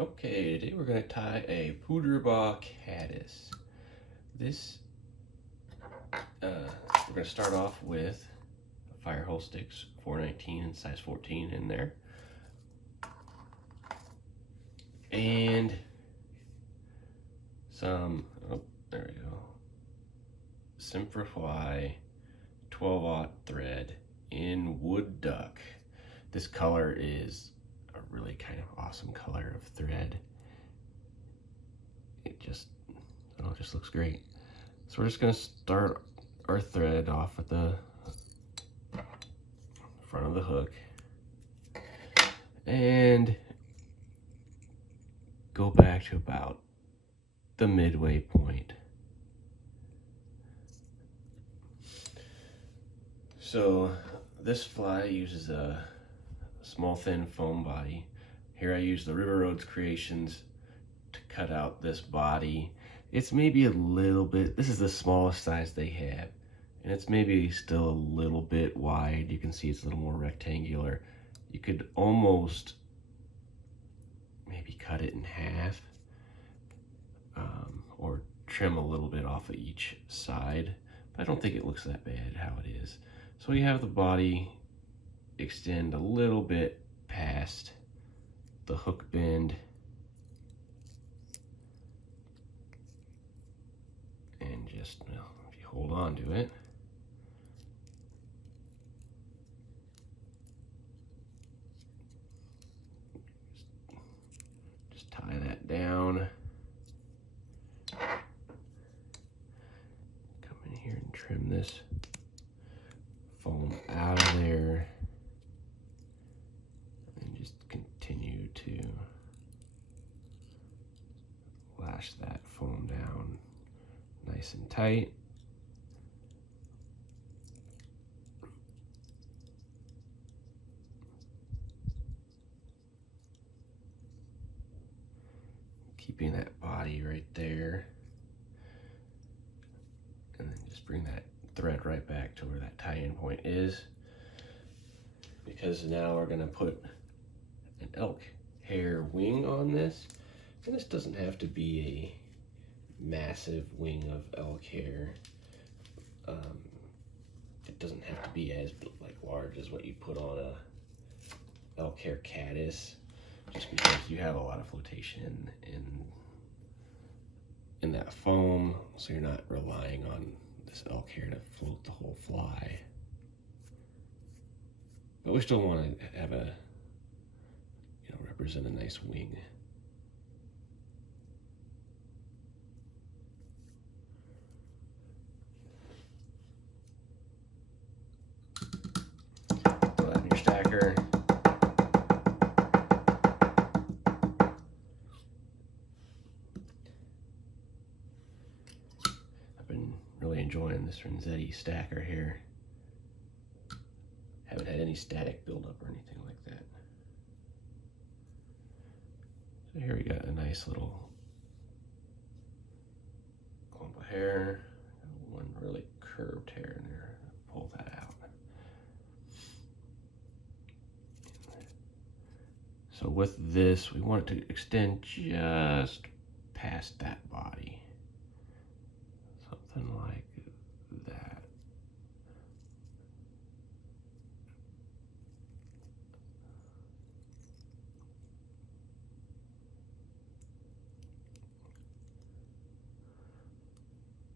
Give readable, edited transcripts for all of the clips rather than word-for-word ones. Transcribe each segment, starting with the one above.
Okay, today we're going to tie a Puterbaugh Caddis. This, we're going to start off with Firehole Sticks 419 and size 14 in there. And some, oh, there we go, Semperfli 12-aught thread in wood duck. This color is a really kind of awesome color of thread. It just, I don't know, it just looks great. So we're just going to start our thread off at the front of the hook and go back to about the midway point. So this fly uses a small thin foam body. Here I use the River Roads Creations to cut out this body. It's maybe a little bit, this is the smallest size they have, and it's maybe still a little bit wide. You can see it's a little more rectangular. You could almost maybe cut it in half, or trim a little bit off of each side. But I don't think it looks that bad how it is. So you have the body extend a little bit past the hook bend, and just, well, if you hold on to it, just tie that down. Come in here and trim this foam out of there, and just continue to lash that foam down nice and tight. Keeping that body right there, and then just bring that thread right back to where that tie-in point is, because now we're going to put an elk hair wing on this. And this doesn't have to be a massive wing of elk hair. It doesn't have to be as large as what you put on a elk hair caddis, just because you have a lot of flotation in that foam, so you're not relying on this elk hair to float the whole fly. But we still want to have a, represent a nice wing. Throw that in your stacker. I've been really enjoying this Renzetti stacker here. Haven't had any static buildup or anything like that. So here we got a nice little clump of hair, one really curved hair in there. Pull that out. So with this, we want it to extend just past that body. Something like that.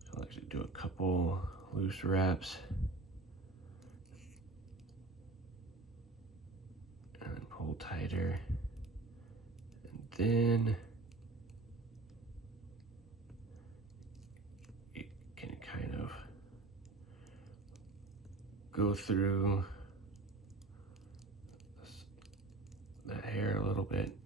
So I'll actually do a couple loose wraps. And then pull tighter. And then it can kind of go through that hair a little bit.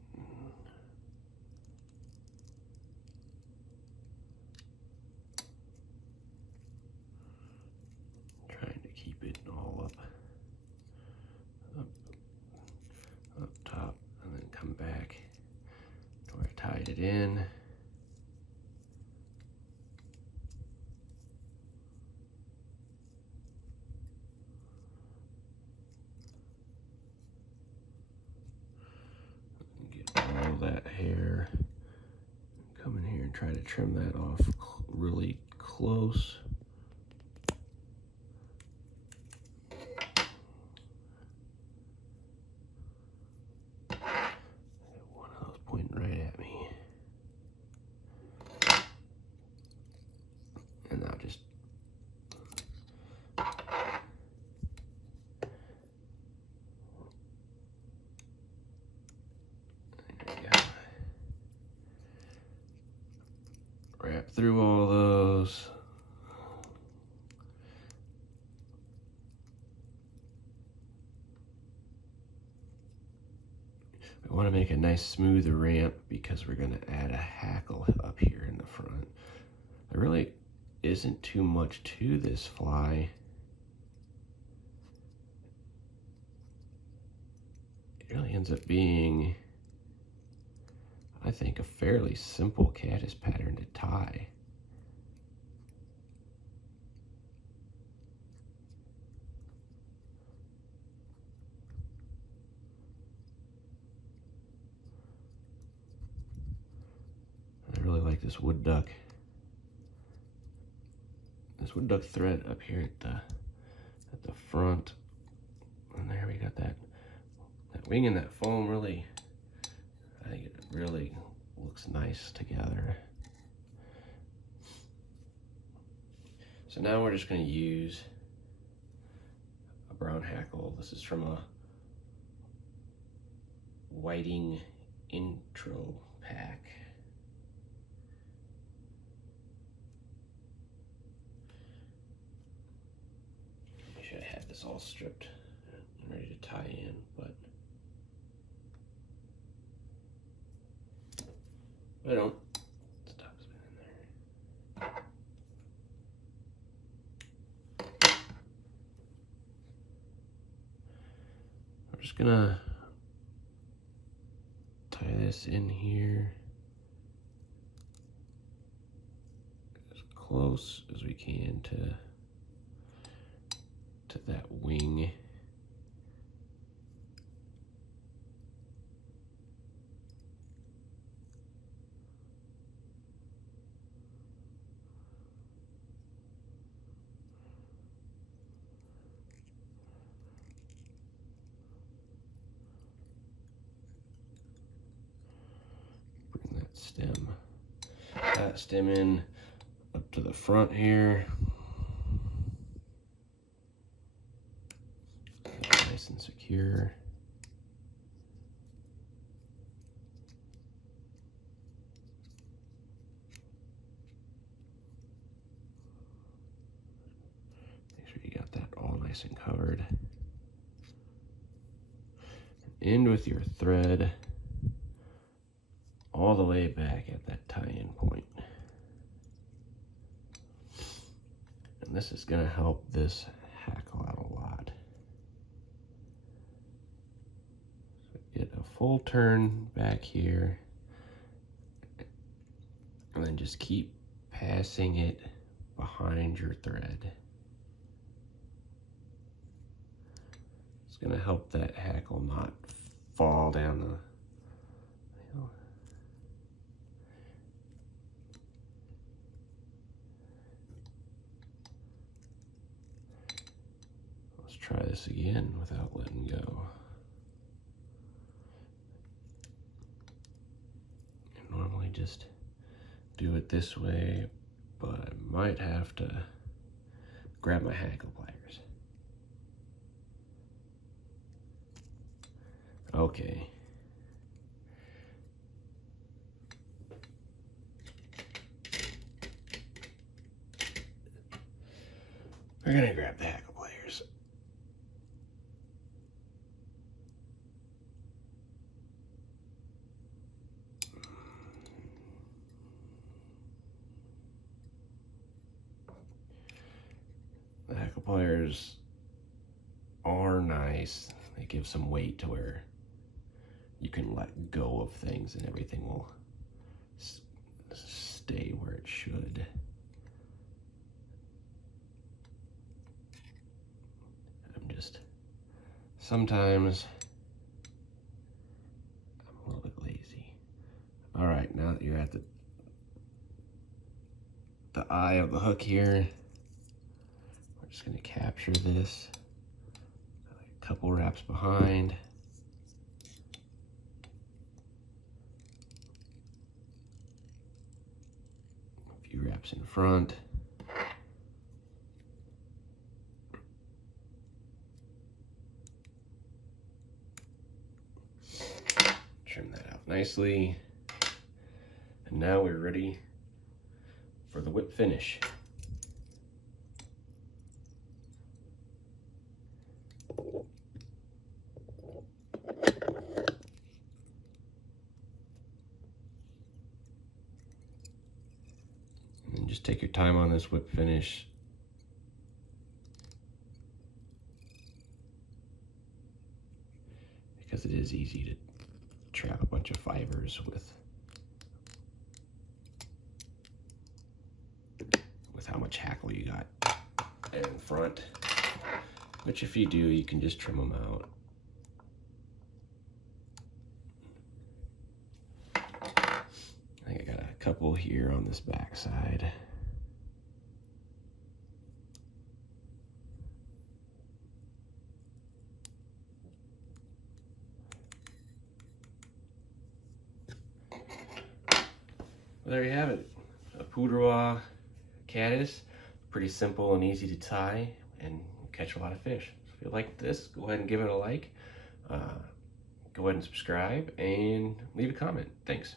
Trying to keep it all up top, and then come back to where I tied it in. that hair try to trim that off really close. One of those pointing right at me. And I'll just wrap through all those. We want to make a nice smooth ramp because we're going to add a hackle up here in the front. There really isn't too much to this fly. It really ends up being, I think, a fairly simple caddis pattern to tie. I really like this wood duck. This wood duck thread up here at the front. And there we got that wing and that foam. Really, I think it really looks nice together. So now we're just going to use a brown hackle. This is from a Whiting intro pack. I should have had this all stripped and ready to tie in, but I don't. Stop spinning there. I'm just gonna tie this in here as close as we can to that wing. Bring that stem in up to the front here. Nice and secure. Make sure you got that all nice and covered. End with your thread all the way back at that tie-in point. And this is going to help this hackle out a lot. So get a full turn back here, and then just keep passing it behind your thread. It's going to help that hackle not fall down the try this again without letting go. I normally just do it this way, but I might have to grab my hackle pliers. Okay. We're gonna grab the hackle pliers. The hackle pliers are nice. They give some weight to where you can let go of things and everything will stay where it should. Sometimes I'm a little bit lazy. All right, now that you're at the eye of the hook here. We're just gonna capture this. A couple wraps behind. A few wraps in front. Trim that out nicely. And now we're ready for the whip finish. And just take your time on this whip finish. Because it is easy to trap a bunch of fibers with how much hackle you got in front. Which if you do, you can just trim them out. I think I got a couple here on this back side. Well, there you have it, a Puterbaugh Caddis. Pretty simple and easy to tie and catch a lot of fish. So if you like this, go ahead and give it a like. Go ahead and subscribe and leave a comment. Thanks.